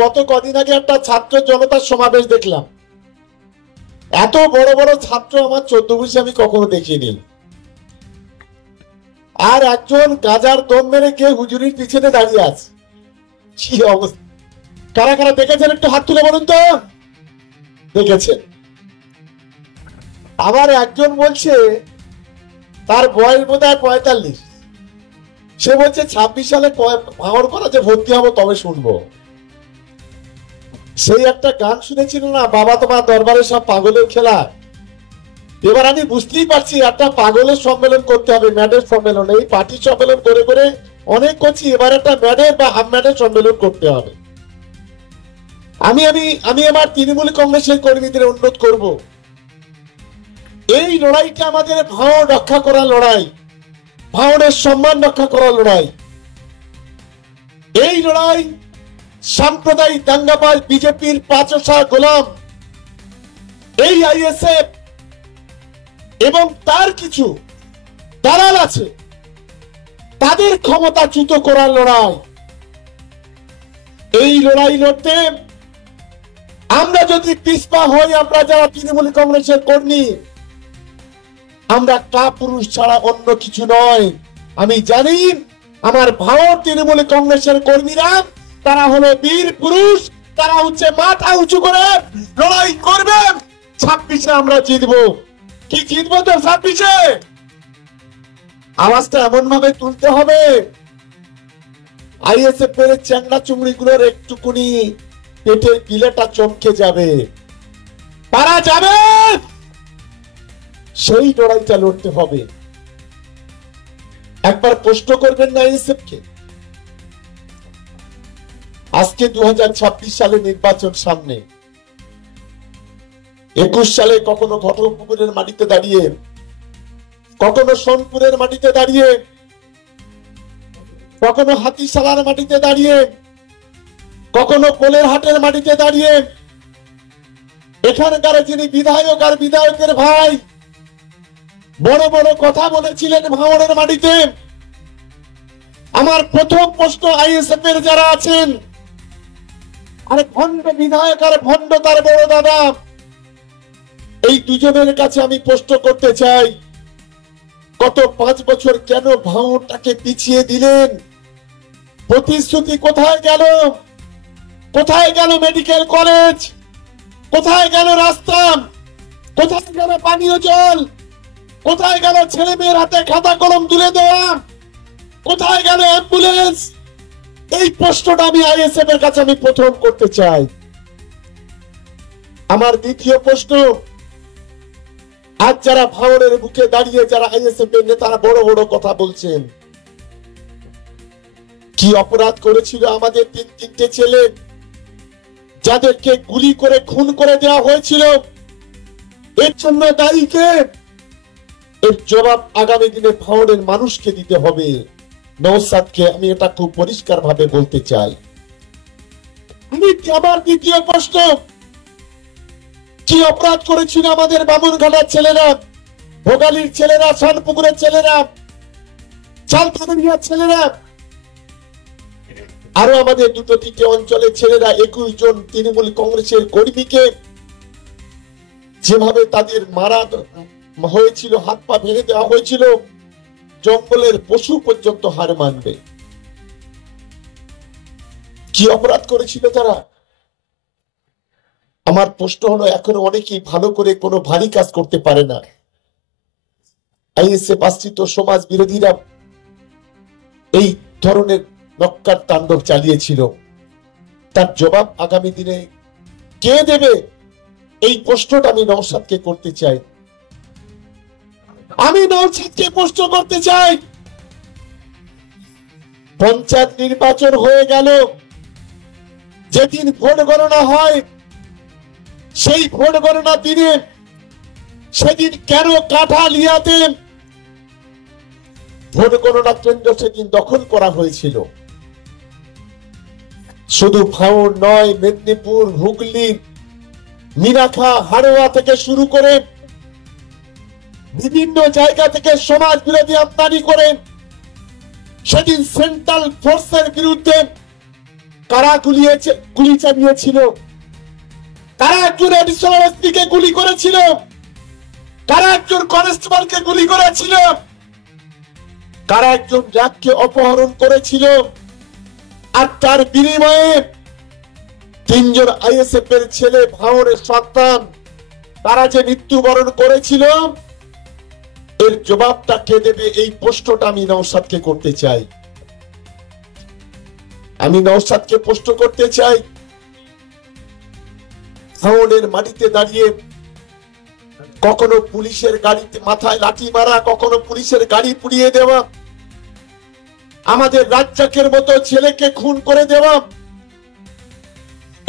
গত কদিন আগে একটা ছাত্র জনতার সমাবেশ দেখলাম। এত বড় বড় ছাত্র আমার 14 বছরে আমি কখনো দেখিনি। আর একজন গাজার দম মেরে কে হুজুরির পিছনে দাঁড়িয়ে আছে। কি অবস্থা! কারা কারা দেখেছেন একটু হাত তুলে বলুন তো। দেখেছেন? আবার একজন বলছে তার বয়স বোধহয় 45, সে বলছে 26 সালে ভাঙড় করাতে ভর্তি হবো তবে শুনবো। সেই একটা গান শুনেছিল না, বাবা তোমার দরবারে সব পাগলের খেলা। এবার আমি বুঝতেই পারছি একটা পাগলের সম্মেলন করতে হবে, ম্যাডের সম্মেলন। এই পার্টি সম্মেলন করে করে অনেক করছি, এবার একটা ম্যাডের বা হাফ ম্যাডের সম্মেলন করতে হবে। আমি আমি আমি আমার তৃণমূল কংগ্রেসের কর্মীদের অনুরোধ করব, এই লড়াইটা আমাদের ভাঙড় রক্ষা করার লড়াই, ভাঙড়ের সম্মান রক্ষা করার লড়াই। এই লড়াই সাম্প্রদায়িক দাঙ্গাবাজ বিজেপির পাচশা গোলাম, এই আইএসএফ এবং তার কিছু দালাল আছে, তাদের ক্ষমতাচ্যুত করার লড়াই। এই লড়াই লড়তে আমরা যদি পিছপা হই, আমরা যারা তৃণমূল কংগ্রেসের কর্মী, আমরা কাপুরুষ ছাড়া অন্য কিছু নয়। আমি জানি আমার ভারত তৃণমূল কংগ্রেসের কর্মীরা তারা হলো বীর পুরুষ, তারা হচ্ছে মাথা উঁচু করে লড়াই করবে। 26-এ আমরা জিতবো। কি জিতবো তো 26-এ? আওয়াজটা এমন ভাবে তুলতে হবে আইএসএফ এর চ্যাংড়া চুমড়ি গুলোর একটুকুনি পেটের পিলেটা চমকে যাবে, পারা যাবে। সেই লড়াইটা লড়তে হবে। একবার প্রশ্ন করবেন না আইএসএফ কে? আজকে 2026 সালে নির্বাচন সামনে। 21 সালে কখনো ঘটকপুকুরের মাটিতে দাঁড়িয়ে, কখনো সোনপুরের মাটিতে দাঁড়িয়ে, কখনো হাতিশালার মাটিতে দাঁড়িয়ে, কখনো পোলের হাটের মাটিতে দাঁড়িয়ে এখানকার যিনি বিধায়ক আর বিধায়কের ভাই বড় বড় কথা বলেছিলেন ভাঙড়ের মাটিতে। আমার প্রথম প্রশ্ন আইএসএফ এর যারা আছেন, আরে ভণ্ড বিধায়ক আর ভণ্ড তার বড় দাদা, এই দুজনের কাছে আমি প্রশ্ন করতে চাই, গত 5 বছর কেন ভাঙড়টাকে পিছিয়ে দিলেন? প্রতিশ্রুতি কোথায় গেল? কোথায় গেল মেডিকেল কলেজ? কোথায় গেল রাস্তা? কোথায় গেল পানীয় জল? কোথায় গেল ছেলে মেয়ের হাতে খাতা কলম তুলে দেওয়া? কোথায় গেল অ্যাম্বুলেন্স? এই প্রশ্নটা আমি আইএসএফ এর কাছে আমি প্রথম করতে চাই। আমার দ্বিতীয় প্রশ্ন, আজ যারা ভাঙড়ের বুকে দাঁড়িয়ে যারা আইএসএফ এর নেতারা বড় বড় কথা বলছেন, কি অপরাধ করেছিল আমাদের 3-3টে ছেলে যাদেরকে গুলি করে খুন করে দেওয়া হয়েছিল? এর জন্য দায়ী কে? এর জবাব আগামী দিনে ভাঙড়ের মানুষকে দিতে হবে। নওশাদকে আমি এটা খুব পরিষ্কার ভাবে বলতে চাই। আমার দ্বিতীয় প্রশ্ন, কি অপরাধ করেছিল আমাদের বামুনঘাটার ছেলেরা, ভোগালীর ছেলেরা, শানপুকুরের ছেলেরা, চালতাবাড়িয়ার ছেলেরা, আরো আমাদের 2-3টে অঞ্চলের ছেলেরা, 21 জন তৃণমূল কংগ্রেসের কর্মীকে যেভাবে তাদের মারা হয়েছিল, হাত পা ভেঙে দেওয়া হয়েছিল, জঙ্গলের পশু পর্যন্ত হার মানবে। কি অপরাধ করেছিল তারা? আমার প্রশ্ন হলো, এখনো অনেকেই ভালো করে কোনো ভারী কাজ করতে পারে না। আইএসএফ আশ্রিত সমাজ বিরোধীরা এই ধরনের নক্কার তাণ্ডব চালিয়েছিল, তার জবাব আগামী দিনে কে দেবে? এই প্রশ্নটা আমি নওশাদকে করতে চাই। আমি নওশাদকে প্রশ্ন করতে চাই, পঞ্চায়েত নির্বাচন হয়ে গেল, যেদিন ভোট গণনা হয় সেই ভোট গণনা দিনে সেদিন কেন কাঠালিয়াতে ভোট গণনা কেন্দ্র সেদিন দখল করা হয়েছিল? শুধু ভাঙড় নয়, মেদিনীপুর, হুগলি, মিনাখা, হাড়োয়া থেকে শুরু করে বিভিন্ন জায়গা থেকে সমাজ বিরোধী আমদানি করে সেদিন সেন্ট্রাল ফোর্সের বিরুদ্ধে কারা গুলি চালিয়েছিল? কারা একজন অ্যাডিশনাল এসপিকে গুলি করেছিল? কারা একজন কনস্টেবলকে গুলি করেছিল? কারা একজন যাকে অপহরণ করেছিল? আর তার বিনিময়ে 3 জন আইএসএফ এর ছেলে ভাঙড়ের সন্তান তারা যে মৃত্যুবরণ করেছিল, এর জবাবটা কে দেবে? এই প্রশ্নটা আমি নওশাদকে করতে চাই। আমি নওশাদকে প্রশ্ন করতে চাই, ভাঙড়ের মাটিতে দাঁড়িয়ে কখনো পুলিশের গাড়িতে মাথায় লাঠি মারা, কখনো পুলিশের গাড়ি পুড়িয়ে দেওয়া, আমাদের রাজ্জাকের মতো ছেলেকে খুন করে দেওয়া,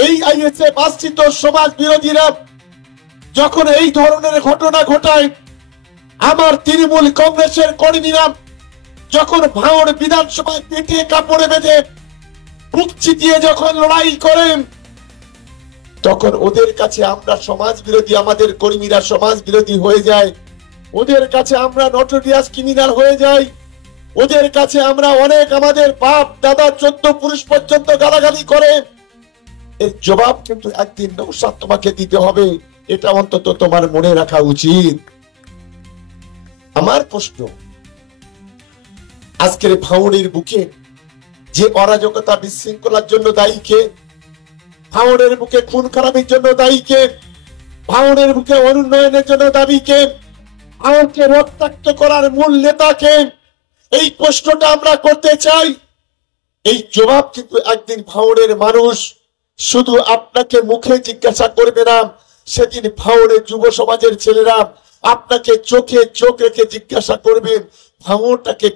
এই আইএসএফ আশ্রিত সমাজ বিরোধীরা যখন এই ধরনের ঘটনা ঘটায়, আমার তৃণমূল কংগ্রেসের কর্মীরা যখন ভাঙড় বিধানসভায় পেটে কাপড়ে বেঁধে বুক চিতিয়ে যখন লড়াই করেন, তখন ওদের কাছে আমরা সমাজ বিরোধী, আমাদের কর্মীরা সমাজ বিরোধী হয়ে যায়। ওদের কাছে আমরা নটোরিয়াস ক্রিমিনাল হয়ে যাই। ওদের কাছে আমরা অনেক, আমাদের বাপ দাদা 14 পুরুষ পর্যন্ত গালাগালি করে। এর জবাব কিন্তু একদিন নওশাদ তোমাকে দিতে হবে, এটা অন্তত তোমার মনে রাখা উচিত। আমার প্রশ্ন, আজকের ভাঙড়ের বুকে যে অরাজকতা বিশৃঙ্খলার জন্য দায়ী কে? ভাঙড়ের বুকে খুন খারাপির জন্য দায়ী কে? ভাঙড়ের বুকে অনুন্নয়নের জন্য দাবি কে? ভাঙড়কে রক্তাক্ত করার মূল নেতা কে? এই প্রশ্নটা আমরা করতে চাই। এই জবাব কিন্তু একদিন ভাঙড়ের মানুষ শুধু আপনাকে মুখে জিজ্ঞাসা করবে না, সেদিন ভাঙড়ের যুব সমাজের ছেলেরা আপনাকে চোখে চোখ রেখে জিজ্ঞাসা করবে ভাঙড়টাকে